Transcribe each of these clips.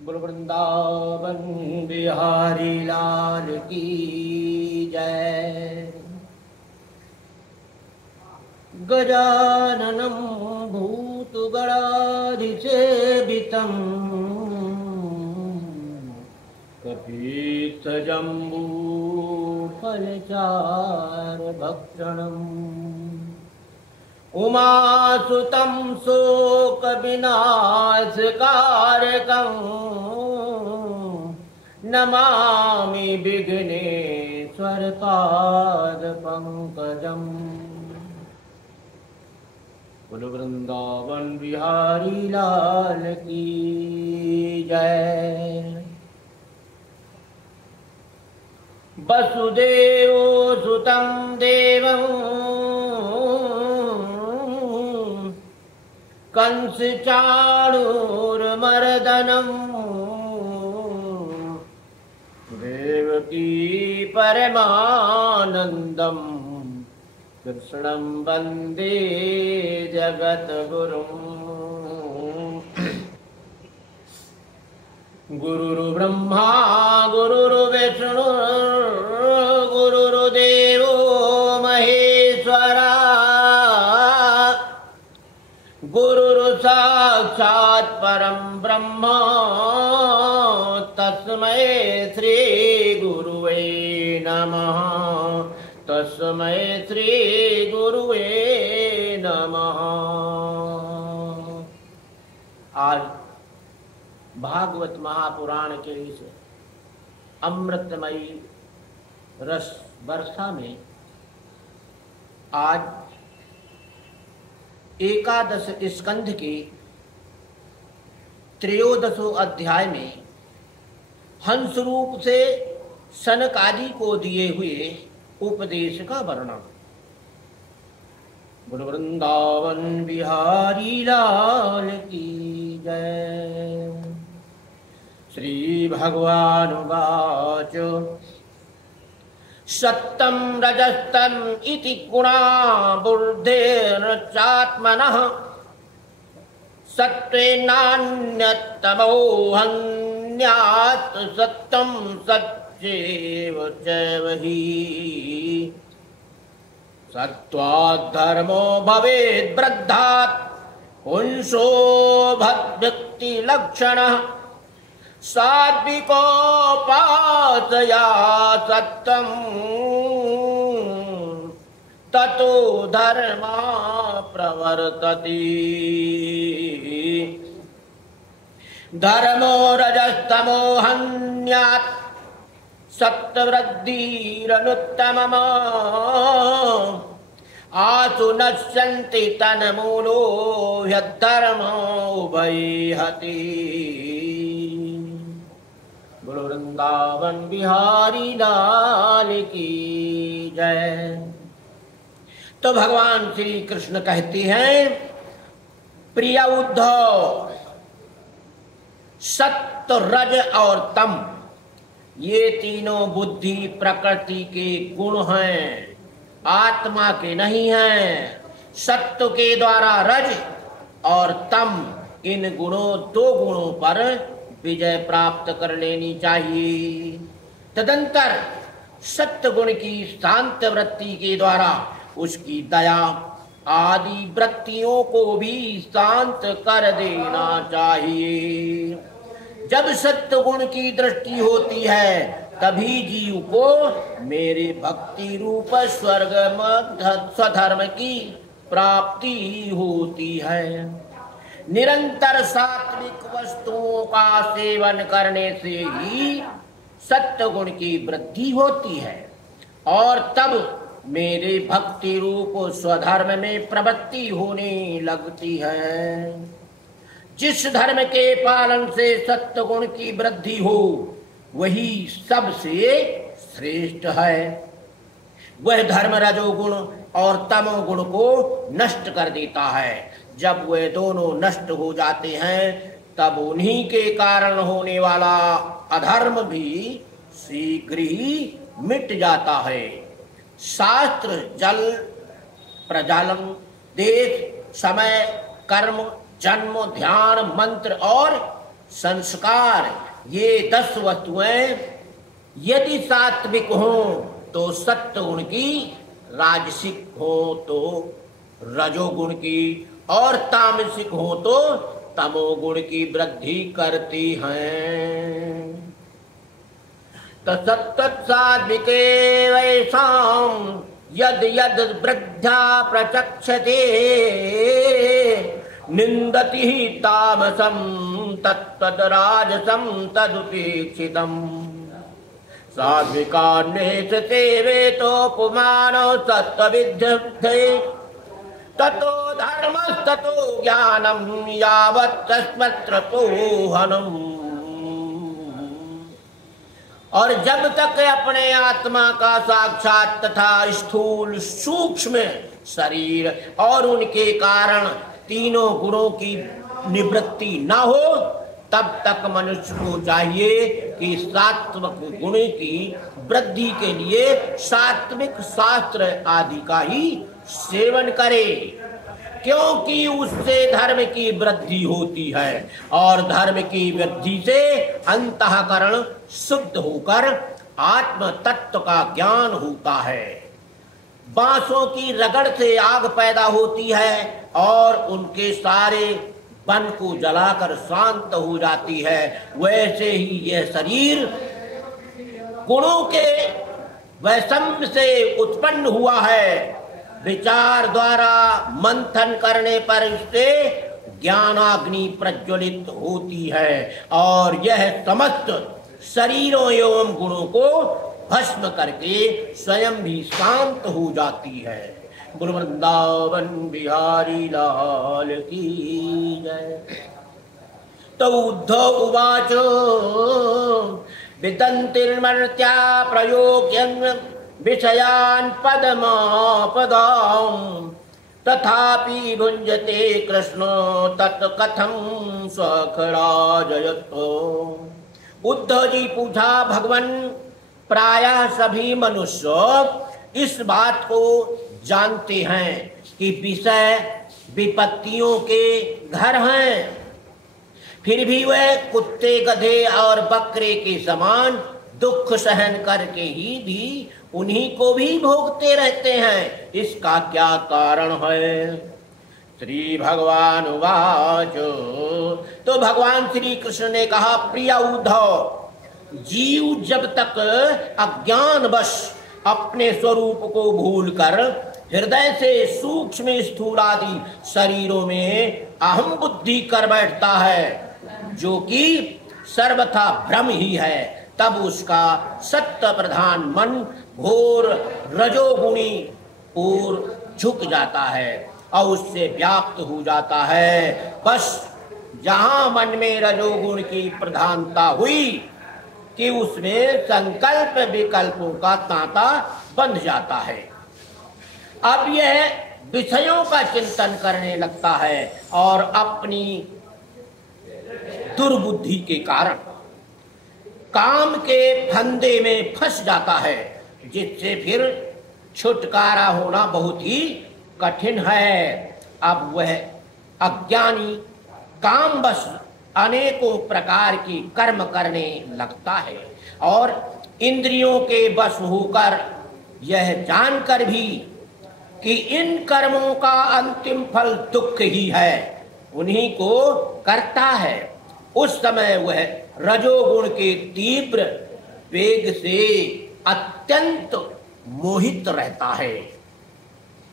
बोल वृंदावन बिहारी लाल की जय। गजाननं भूतगणाधिसेवितं कपीतजम्बूफलचारुभक्षणम् उमासुतं शोकविनाशकारकं नमामि विघ्नेश्वरपादपङ्कजम्। बोलो वृंदावन बिहारी लाल की जय। वसुदेव सुतं देवं कंस चाणूरमर्दनं देवकी परमानन्दं कृष्णं वन्दे जगद्गुरुं। गुरुर्ब्रह्मा गुरुर्विष्णु गुरुर्देवो महेश्वरा गुरुर्साक्षात् परं ब्रह्म तस्मै श्री गुरुवे नमः। तस्मै श्री गुरुवे नमः। आज भागवत महापुराण के इस अमृतमयी रस वर्षा में आज एकादश स्कंध के 13वें अध्याय में हंस रूप से सनक आदि को दिए हुए उपदेश का वर्णन। बोल वृंदावन बिहारी लाल की जय। श्री भगवानुवाच सत्तं रजस्तम इति गुणा बुद्धिर्चात्मनः सत्त्वेनान्यतमोऽहन्यात् सत्यं सच्चैव चैव हि सत्त्वात् धर्मो भवेत् वृद्धात् पुंसो भक्तिलक्षणः सात्विकोपासया सत्यं ततो धर्मा प्रवर्तति। धर्मो रजस्तमो हन्यात् सत्ववृद्धिरनुत्तमम् आसु नश्यन्ति तन्मूलो ह्यद्धर्मो उभयहति। बोलो वृंदावन बिहारी लाल की जय। तो भगवान श्री कृष्ण कहते हैं, प्रिय उद्धव, सत्व रज और तम ये तीनों बुद्धि प्रकृति के गुण हैं, आत्मा के नहीं हैं। सत्व के द्वारा रज और तम इन दो गुणों पर विजय प्राप्त कर लेनी चाहिए। तदंतर सत्य गुण की शांत वृत्ति के द्वारा उसकी दया आदि वृत्तियों को भी शांत कर देना चाहिए। जब सत्य गुण की दृष्टि होती है तभी जीव को मेरे भक्ति रूप स्वर्ग स्वधर्म की प्राप्ति होती है। निरंतर सात्विक वस्तुओं का सेवन करने से ही सत्य गुण की वृद्धि होती है और तब मेरे भक्ति रूप स्वधर्म में प्रवृत्ति होने लगती है। जिस धर्म के पालन से सत्य गुण की वृद्धि हो वही सबसे श्रेष्ठ है। वह धर्म रजोगुण और तमोगुण को नष्ट कर देता है। जब वे दोनों नष्ट हो जाते हैं तब उन्हीं के कारण होने वाला अधर्म भी शीघ्र ही मिट जाता है। शास्त्र जल प्रजालन देश समय कर्म जन्म ध्यान मंत्र और संस्कार, ये 10 वस्तुएं यदि सात्विक हो तो सत्व गुण की, राजसिक हो तो रजोगुण की, और तामसिक हो तो तमोगुण की वृद्धि करती हैं। तत्सात्विके वैसाम यद यद वृद्धा प्रचक्षते निंदति तामसम तत्तद राजसम तदुपेक्षितम् सात्विकान्वेषते वेतोपमानो सत्त्वविद्धे ततो धर्मस्ततो ज्ञानम यावत् तस्मत्ततोहनम्। और जब तक अपने आत्मा का साक्षात तथा स्थूल सूक्ष्म शरीर और उनके कारण तीनों गुणों की निवृत्ति न हो, तब तक मनुष्य को चाहिए कि सात्विक गुण की वृद्धि के लिए सात्विक शास्त्र आदि का ही सेवन करे, क्योंकि उससे धर्म की वृद्धि होती है और धर्म की वृद्धि से अंतःकरण शुद्ध होकर आत्म तत्व का ज्ञान होता है। बांसों की रगड़ से आग पैदा होती है और उनके सारे वन को जलाकर शांत हो जाती है, वैसे ही यह शरीर गुणों के वैषम्य से उत्पन्न हुआ है। विचार द्वारा मंथन करने पर इससे ज्ञानाग्नि प्रज्वलित होती है और यह समस्त शरीरों एवं गुणों को भस्म करके स्वयं भी शांत हो जाती है। गुरु वृंदावन बिहारी लाल की जय। तो उद्धव उवाच विदन्तिर्मर्त्या प्रयोग्यन् विषयान् पदमापदाम् तथापि भुञ्जते कृष्णो तत्कथं स्वखराजयत्। उद्धव जी पूछा, भगवान प्रायः सभी मनुष्य इस बात को जानते हैं कि विषय विपत्तियों के घर हैं, फिर भी वह कुत्ते गधे और बकरे के समान दुख सहन करके ही भी उन्हीं को भी भोगते रहते हैं। इसका क्या कारण है? श्री भगवान वाच। तो भगवान श्री कृष्ण ने कहा, प्रिय उद्धव, जीव जब तक अज्ञानवश अपने स्वरूप को भूलकर हृदय से सूक्ष्म स्थूल आदि शरीरों में अहम बुद्धि कर बैठता है, जो कि सर्वथा भ्रम ही है, तब उसका सत्य प्रधान मन घोर रजोगुणी और झुक जाता है और उससे व्याप्त हो जाता है। बस जहां मन में रजोगुण की प्रधानता हुई कि उसमें संकल्प विकल्पों का तांता बंध जाता है। अब यह विषयों का चिंतन करने लगता है और अपनी दुर्बुद्धि के कारण काम के फंदे में फंस जाता है, जिससे फिर छुटकारा होना बहुत ही कठिन है। अब वह अज्ञानी काम बस अनेकों प्रकार की कर्म करने लगता है और इंद्रियों के बस होकर यह जानकर भी कि इन कर्मों का अंतिम फल दुख ही है, उन्हीं को करता है। उस समय वह रजोगुण के तीव्र वेग से अत्यंत मोहित रहता है।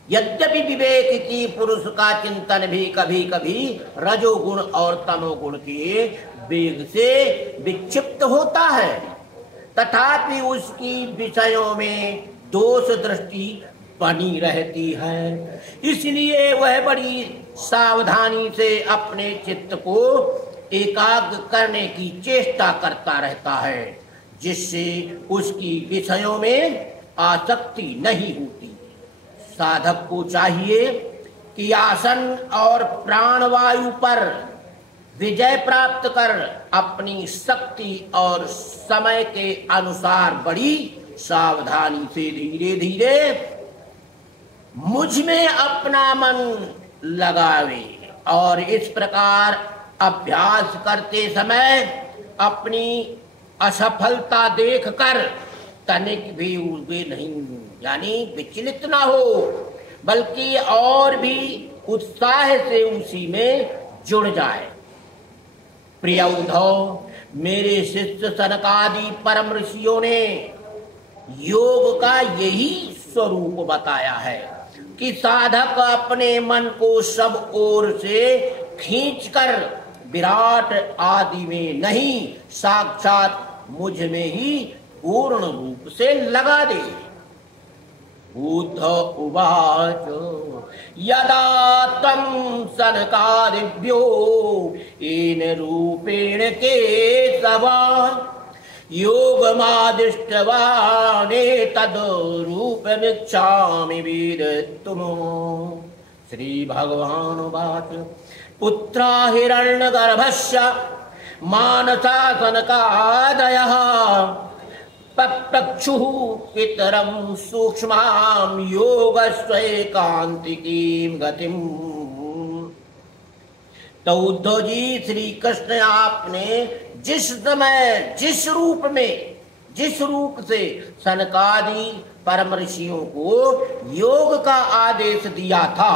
यद्यपि विवेक की पुरुष का चिंतन भी कभी कभी रजोगुण और तमोगुण के वेग से विक्षिप्त होता है, तथापि उसकी विषयों में दोष दृष्टि बनी रहती है। इसलिए वह बड़ी सावधानी से अपने चित्त को एकाग्र करने की चेष्टा करता रहता है, जिससे उसकी विषयों में आसक्ति नहीं होती। साधक को चाहिए कि आसन और प्राणवायु पर विजय प्राप्त कर अपनी शक्ति और समय के अनुसार बड़ी सावधानी से धीरे धीरे मुझ में अपना मन लगावे और इस प्रकार अभ्यास करते समय अपनी असफलता देखकर तनिक भी वे नहीं यानी विचलित ना हो, बल्कि और भी उत्साह से उसी में जुड़ जाए। प्रिय उद्धव, मेरे शिष्य सनकादि परम ऋषियों ने योग का यही स्वरूप बताया है कि साधक अपने मन को सब ओर से खींचकर विराट आदि में नहीं, साक्षात मुझ में ही पूर्ण रूप से लगा दे। उद्धव उवाच यदा तं सनकादिभ्यो येन रूपेण केशवा योगमादिष्टवाने तद रूपमिच्छामि वेदितुम्। श्री भगवान उवाच पुत्रा हिरण्यगर्भस्य मानसा सनकादयः पप्रक्षुः पितरं सूक्ष्मां योगस्वैकान्तिकीं गतिम्। तो उद्धव जी, श्री कृष्ण आपने जिस समय जिस रूप से सनकादि परम ऋषियों को योग का आदेश दिया था,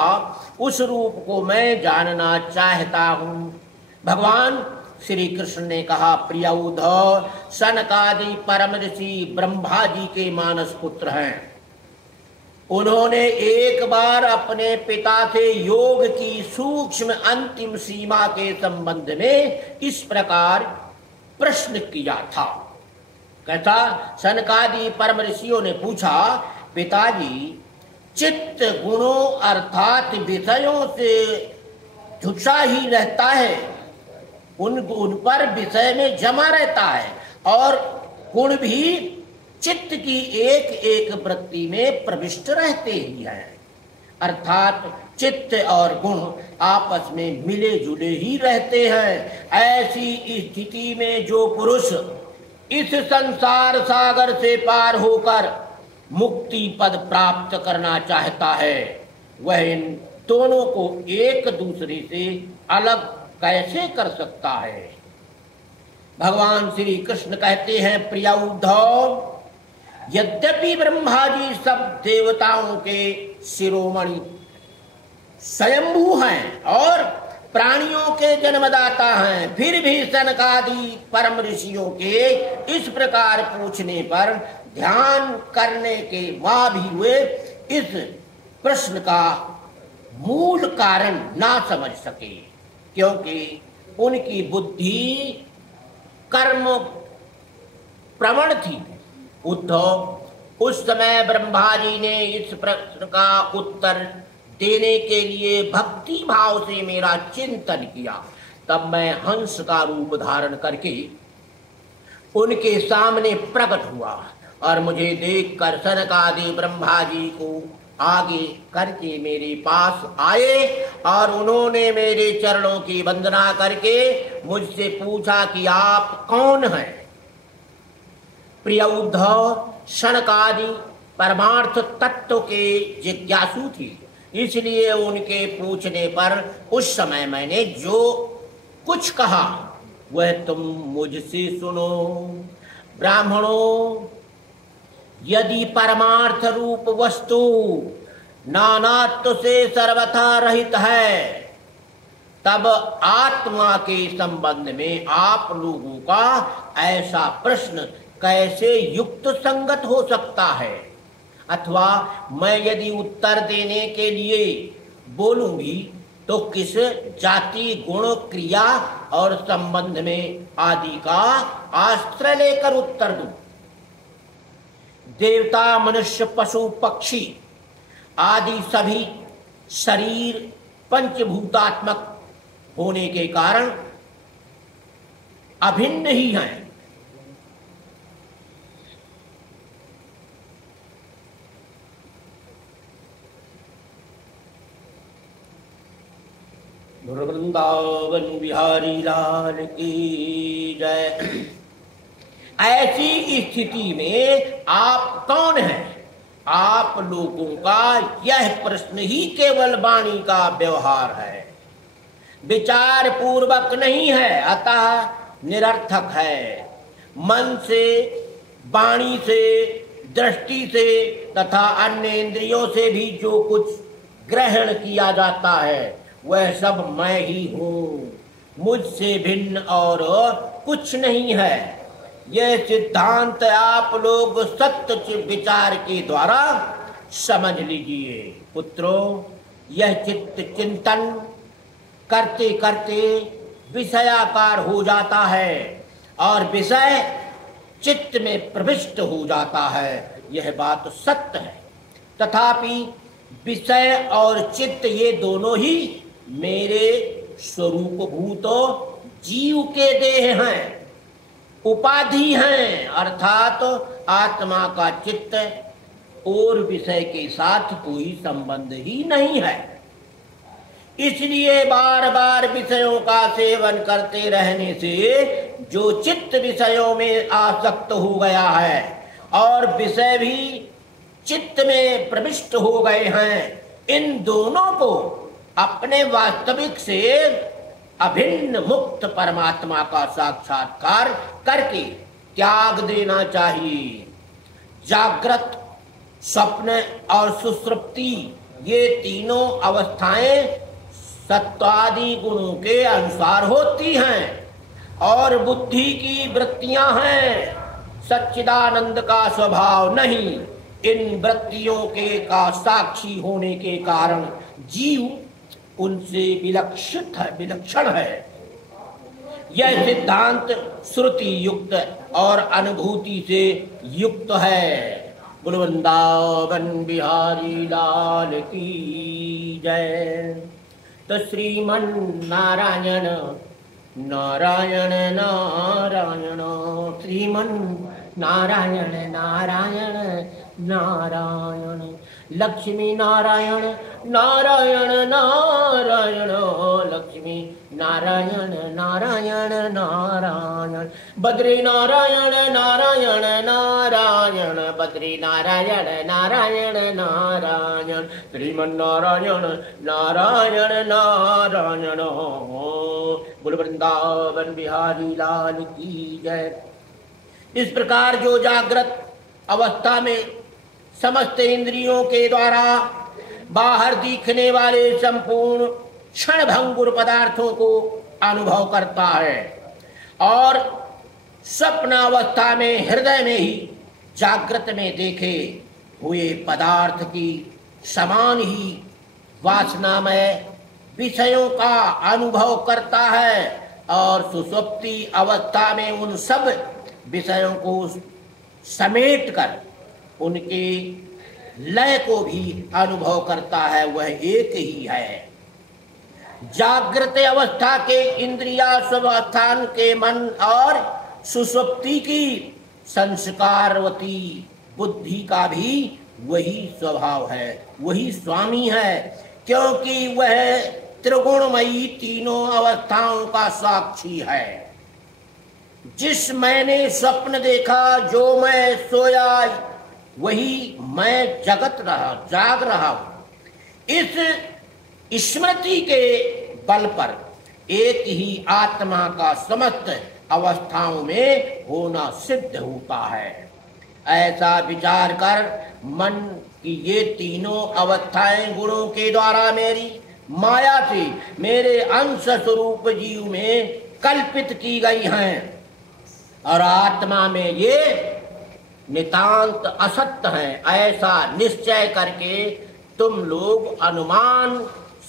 उस रूप को मैं जानना चाहता हूँ। भगवान श्री कृष्ण ने कहा, प्रिय उद्धव, सनकादि परम ऋषि ब्रह्मा जी के मानस पुत्र हैं। उन्होंने एक बार अपने पिता से योग की सूक्ष्म अंतिम सीमा के संबंध में इस प्रकार प्रश्न किया था। कहता, सनकादि परम ऋषियों ने पूछा, पिताजी, चित्त गुणों अर्थात विषयों से झुका ही रहता है, उन पर विषय में जमा रहता है, और गुण भी चित्त की एक एक वृत्ति में प्रविष्ट रहते ही हैं। अर्थात चित्त और गुण आपस में मिले जुले ही रहते हैं। ऐसी स्थिति में जो पुरुष इस संसार सागर से पार होकर मुक्ति पद प्राप्त करना चाहता है, वह इन दोनों को एक दूसरे से अलग कैसे कर सकता है। भगवान श्री कृष्ण कहते हैं, प्रिय उद्धव, यद्यपि ब्रह्मा जी सब देवताओं के शिरोमणि स्वयंभू हैं और प्राणियों के जन्मदाता हैं, फिर भी सनकादि परम ऋषियों के इस प्रकार पूछने पर ध्यान करने के बाद भी वे इस प्रश्न का मूल कारण ना समझ सके, क्योंकि उनकी बुद्धि कर्म प्रवण थी। उद्धव, उस समय ब्रह्मा जी ने इस प्रश्न का उत्तर देने के लिए भक्ति भाव से मेरा चिंतन किया। तब मैं हंस का रूप धारण करके उनके सामने प्रकट हुआ और मुझे देखकर सनकादि ब्रह्मा जी को आगे करके मेरे पास आए और उन्होंने मेरे चरणों की वंदना करके मुझसे पूछा कि आप कौन हैं। प्रिय उद्धव, सनकादि परमार्थ तत्व के जिज्ञासु थी, इसलिए उनके पूछने पर उस समय मैंने जो कुछ कहा वह तुम मुझसे सुनो। ब्राह्मणों, यदि परमार्थ रूप वस्तु नानात्व से सर्वथा रहित है, तब आत्मा के संबंध में आप लोगों का ऐसा प्रश्न कैसे युक्त संगत हो सकता है। अथवा मैं यदि उत्तर देने के लिए बोलूंगी तो किस जाति, गुण, क्रिया और संबंध में आदि का आश्रय लेकर उत्तर दूं। देवता, मनुष्य, पशु, पक्षी आदि सभी शरीर पंचभूतात्मक होने के कारण अभिन्न ही हैं। वृंदावन बिहारी लाल की जय। ऐसी स्थिति में आप कौन हैं? आप लोगों का यह प्रश्न ही केवल वाणी का व्यवहार है। विचार पूर्वक नहीं है, अतः निरर्थक है। मन से, वाणी से, दृष्टि से तथा अन्य इंद्रियों से भी जो कुछ ग्रहण किया जाता है वह सब मैं ही हूँ, मुझसे भिन्न और कुछ नहीं है। यह सिद्धांत आप लोग सत्य विचार के द्वारा समझ लीजिए। पुत्रों, यह चित्त चिंतन करते करते विषयाकार हो जाता है और विषय चित्त में प्रविष्ट हो जाता है, यह बात सत्य है। तथापि विषय और चित्त ये दोनों ही मेरे स्वरूप भूतो जीव के देह हैं, उपाधि हैं, अर्थात आत्मा का चित्त और विषय के साथ कोई संबंध ही नहीं है। इसलिए बार बार विषयों का सेवन करते रहने से जो चित्त विषयों में आसक्त हो गया है और विषय भी चित्त में प्रविष्ट हो गए हैं, इन दोनों को अपने वास्तविक से अभिन्न मुक्त परमात्मा का साक्षात्कार करके त्याग देना चाहिए। जागृत, स्वप्न और सुषुप्ति ये तीनों अवस्थाएं सत्वादि गुणों के अनुसार होती हैं और बुद्धि की वृत्तियां हैं, सच्चिदानंद का स्वभाव नहीं। इन वृत्तियों के का साक्षी होने के कारण जीव उनसे विलक्षण है। यह सिद्धांत श्रुति युक्त और अनुभूति से युक्त है। बोल वृंदावन बिहारी लाल की जय। तो श्रीमन नारायण नारायण नारायण, श्रीमन नारायण नारायण नारायण, लक्ष्मी नारायण नारायण नारायण, लक्ष्मी नारायण नारायण नारायण, बद्री नारायण नारायण नारायण, बद्री नारायण नारायण नारायण, श्रीमन नारायण नारायण नारायण। बोल वृंदावन बिहारी लाल की जय। इस प्रकार जो जागृत अवस्था में समस्त इंद्रियों के द्वारा बाहर दिखने वाले संपूर्ण क्षण भंगुर पदार्थों को अनुभव करता है और स्वप्न अवस्था में हृदय में ही जागृत में देखे हुए पदार्थ की समान ही वासनामय विषयों का अनुभव करता है और सुषुप्ति अवस्था में उन सब विषयों को समेट कर उनके लय को भी अनुभव करता है, वह एक ही है। जागृत अवस्था के इंद्रिया स्वावस्थान के मन और सुषुप्ति की संस्कारवती बुद्धि का भी वही स्वभाव है, वही स्वामी है, क्योंकि वह त्रिगुणमयी तीनों अवस्थाओं का साक्षी है। जिस मैंने स्वप्न देखा, जो मैं सोया, वही मैं जाग रहा हूं। इस स्मृति के बल पर एक ही आत्मा का समस्त अवस्थाओं में होना सिद्ध होता है। ऐसा विचार कर मन की ये तीनों अवस्थाएं गुणों के द्वारा मेरी माया से मेरे अंश स्वरूप जीव में कल्पित की गई हैं और आत्मा में ये नितांत असत्य हैं। ऐसा निश्चय करके तुम लोग अनुमान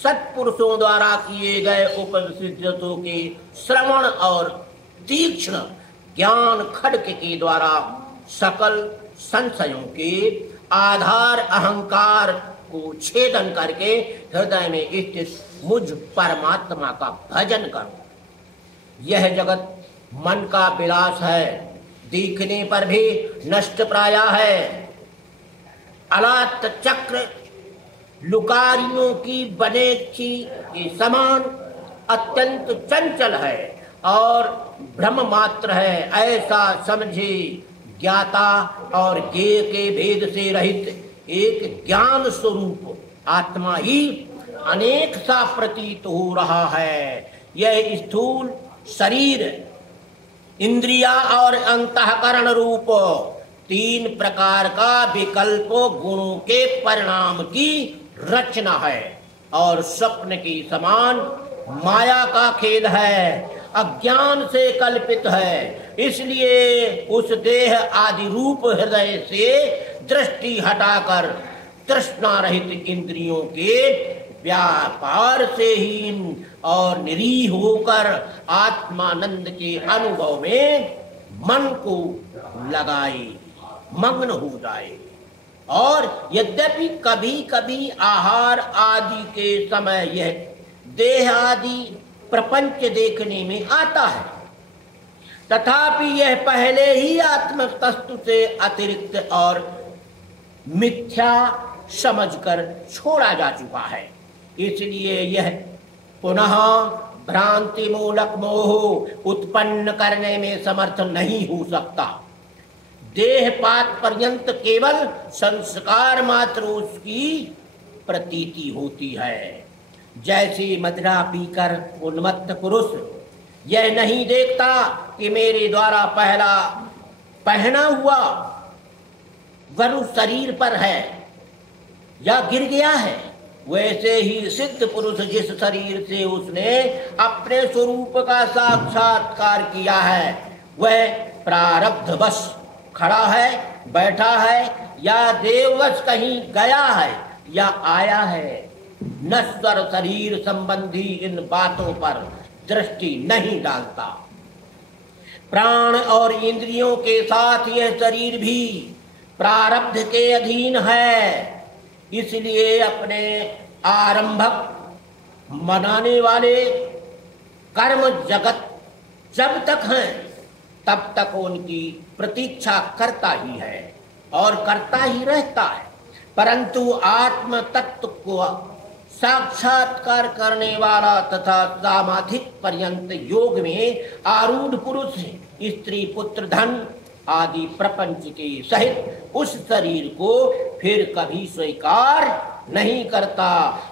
सत्पुरुषों द्वारा किए गए उपनिषदों के श्रवण और तीक्ष्ण ज्ञान खड्ग के द्वारा सकल संशयों के आधार अहंकार को छेदन करके हृदय में स्थित मुझ परमात्मा का भजन करो। यह जगत मन का विलास है, दिखने पर भी नष्ट प्राय है। अलात चक्र लुकारियों की बनेची के समान अत्यंत चंचल है और भ्रम मात्र है, ऐसा समझे। ज्ञाता और ज्ञेय के भेद से रहित एक ज्ञान स्वरूप आत्मा ही अनेक सा प्रतीत हो रहा है। यह स्थूल शरीर, इंद्रिया और अंतःकरण रूप 3 प्रकार का विकल्प गुणों के परिणाम की रचना है और स्वप्न की समान माया का खेल है, अज्ञान से कल्पित है। इसलिए उस देह आदि रूप हृदय से दृष्टि हटाकर तृष्णा रहित इंद्रियों के व्यापार से हीन और निरीह होकर आत्मानंद के अनुभव में मन को लगाए, मग्न हो जाए। और यद्यपि कभी कभी आहार आदि के समय यह देह आदि प्रपंच देखने में आता है, तथापि यह पहले ही आत्म तत्व से अतिरिक्त और मिथ्या समझकर छोड़ा जा चुका है। इसलिए यह पुनः भ्रांति मूलक मोह उत्पन्न करने में समर्थ नहीं हो सकता। देहपात पर्यंत केवल संस्कार मात्र उसकी प्रतीति होती है। जैसे मदिरा पीकर उन्मत्त पुरुष यह नहीं देखता कि मेरे द्वारा पहना हुआ वरु शरीर पर है या गिर गया है, वैसे ही सिद्ध पुरुष जिस शरीर से उसने अपने स्वरूप का साक्षात्कार किया है वह प्रारब्धवश खड़ा है, बैठा है या देववश कहीं गया है या आया है। नश्वर शरीर संबंधी इन बातों पर दृष्टि नहीं डालता। प्राण और इंद्रियों के साथ यह शरीर भी प्रारब्ध के अधीन है। इसलिए अपने आरंभक मनाने वाले कर्म जगत जब तक हैं तब तक उनकी प्रतीक्षा करता ही है और करता ही रहता है, परंतु आत्म तत्व को साक्षात्कार करने वाला तथा सामाधिक पर्यंत योग में आरूढ़ पुरुष स्त्री पुत्र धन आदि प्रपंच के सहित उस शरीर को फिर कभी स्वीकार नहीं करता,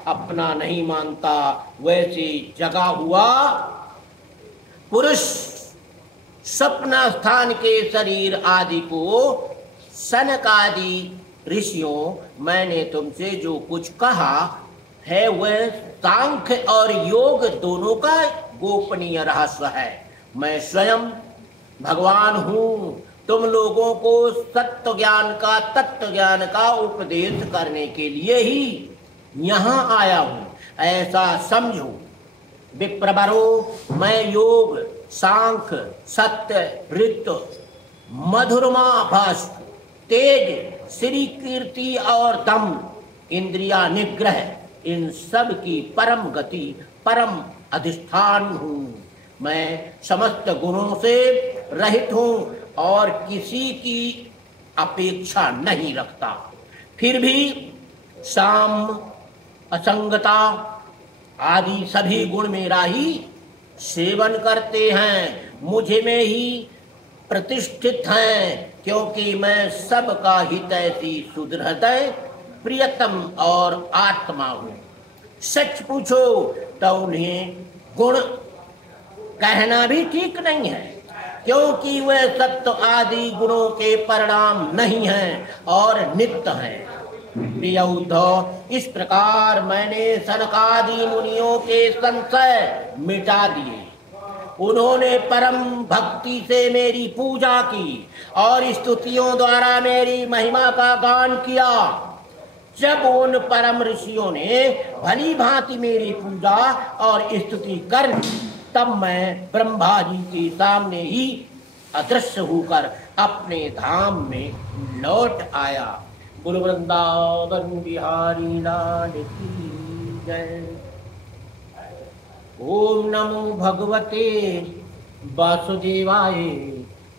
अपना नहीं मानता। वैसे जगा हुआ पुरुष स्वप्न स्थान के शरीर आदि को सनक आदि ऋषियों, मैंने तुमसे जो कुछ कहा है वह सांख्य और योग दोनों का गोपनीय रहस्य है। मैं स्वयं भगवान हूँ, तुम लोगों को तत्व ज्ञान का उपदेश करने के लिए ही यहाँ आया हूँ, ऐसा समझो। विप्रवरो, मैं योग, सांख्य, सत्य, ऋतु, मधुरमा, भाष, तेज, श्री कीर्ति और दम, इंद्रिया निग्रह, इन सब की परम गति, परम अधिष्ठान हूँ। मैं समस्त गुणों से रहित हूँ और किसी की अपेक्षा नहीं रखता। फिर भी साम, असंगता आदि सभी गुण मेरा ही सेवन करते हैं, मुझे में ही प्रतिष्ठित हैं, क्योंकि मैं सबका हितैषी शुद्ध हृदय प्रियतम और आत्मा हूँ। सच पूछो तो उन्हें गुण कहना भी ठीक नहीं है, क्योंकि वह सत्व आदि गुणों के परिणाम नहीं हैं और नित्य हैं। प्रिय उद्धव, इस प्रकार मैंने सनकादि मुनियों के संशय मिटा दिए। उन्होंने परम भक्ति से मेरी पूजा की और स्तुतियों द्वारा मेरी महिमा का गान किया। जब उन परम ऋषियों ने भली भांति मेरी पूजा और स्तुति कर ली, तब मैं ब्रह्मा जी के सामने ही अदृश्य होकर अपने धाम में लौट आया। बोलो वृंदावन बिहारी लाल की जय। ओम नमो भगवते वासुदेवाय,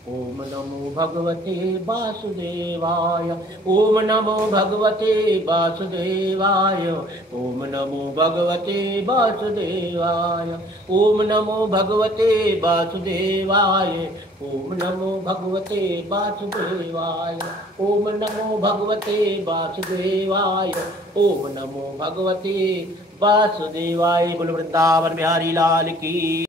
ओम नमो भगवते वासुदेवाय, ओम नमो भगवते वासुदेवाय, ओम नमो भगवते वासुदेवाय, ओम नमो भगवते वासुदेवाय, ओम नमो भगवते वासुदेवाय, ओम नमो भगवते वासुदेवाय, ओम नमो भगवते वासुदेवाय। बोल वृंदावन बिहारी लाल की।